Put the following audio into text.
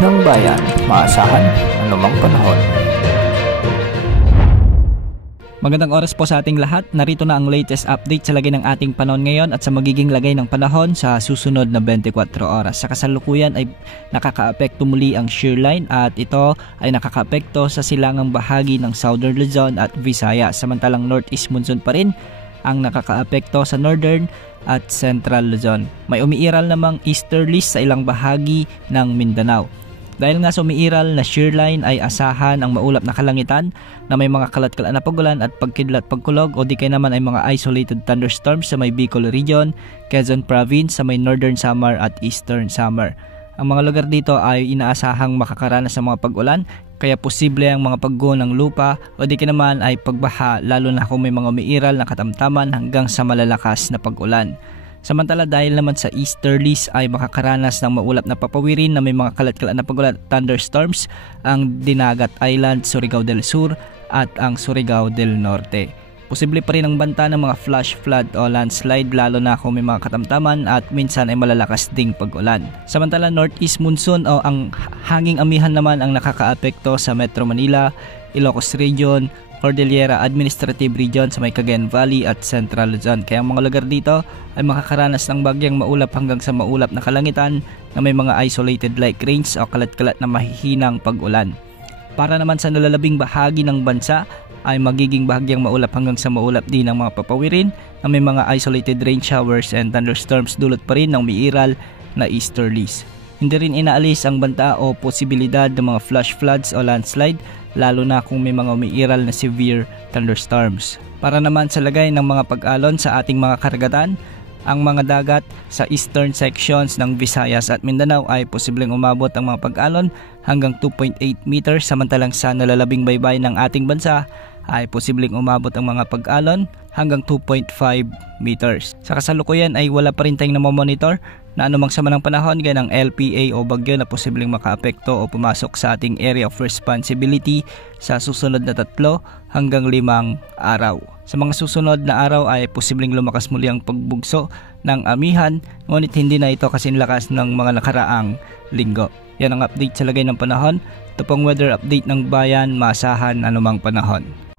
ng bayan, maasahan anumang panahon. Magandang oras po sa ating lahat. Narito na ang latest update sa lagay ng ating panahon ngayon at sa magiging lagay ng panahon sa susunod na 24 oras. Sa kasalukuyan ay nakakaapekto muli ang shear line at ito ay nakakaapekto sa silangang bahagi ng Southern Luzon at Visayas. Samantalang northeast monsoon pa rin ang nakakaapekto sa Northern at Central Luzon. May umiiral namang easterlies sa ilang bahagi ng Mindanao. Dahil nga sa umiiral na shear line ay asahan ang maulap na kalangitan na may mga kalat-kalat na pagulan at pagkidlat pagkulog o di kaya naman ay mga isolated thunderstorms sa may Bicol Region, Quezon Province, sa may Northern Samar at Eastern Samar. Ang mga lugar dito ay inaasahang makakaranas ng mga pag-ulan kaya posible ang mga pagguho ng lupa o di kaya naman ay pagbaha lalo na kung may mga umiiral na katamtaman hanggang sa malalakas na pag-ulan. Samantala dahil naman sa easterlies ay makakaranas ng maulap na papawirin na may mga kalat-kalat na pagulan at thunderstorms ang Dinagat Island, Surigao del Sur at ang Surigao del Norte. Posible pa rin ang banta ng mga flash flood o landslide lalo na kung may mga katamtaman at minsan ay malalakas ding pag-ulan. Samantala northeast monsoon o ang hanging amihan naman ang nakakaapekto sa Metro Manila, Ilocos Region, Cordillera Administrative Region sa may Cagayan Valley at Central Luzon. Kaya ang mga lugar dito ay makakaranas ng bagyang maulap hanggang sa maulap na kalangitan na may mga isolated light rains o kalat-kalat na mahihinang pag-ulan. Para naman sa nalalabing bahagi ng bansa ay magiging bahagyang maulap hanggang sa maulap din ng mga papawirin na may mga isolated rain showers and thunderstorms dulot pa rin ng umiiral na easterlies. Hindi rin inaalis ang banta o posibilidad ng mga flash floods o landslide lalo na kung may mga umiiral na severe thunderstorms. Para naman sa lagay ng mga pag-alon sa ating mga karagatan, ang mga dagat sa eastern sections ng Visayas at Mindanao ay posibleng umabot ang mga pag-alon hanggang 2.8 meters samantalang sa nalalabing baybay ng ating bansa ay posibleng umabot ang mga pag-alon hanggang 2.5 meters. Sa kasalukuyan ay wala pa rin tayong namomonitor na anumang sama ng panahon gaya ng LPA o bagyo na posibleng makaapekto o pumasok sa ating area of responsibility sa susunod na 3 hanggang 5 araw. Sa mga susunod na araw ay posibleng lumakas muli ang pagbugso ng amihan ngunit hindi na ito kasing lakas ng mga nakaraang linggo. Yan ang update sa lagay ng panahon. Ito pong weather update ng bayan, maasahan anumang panahon.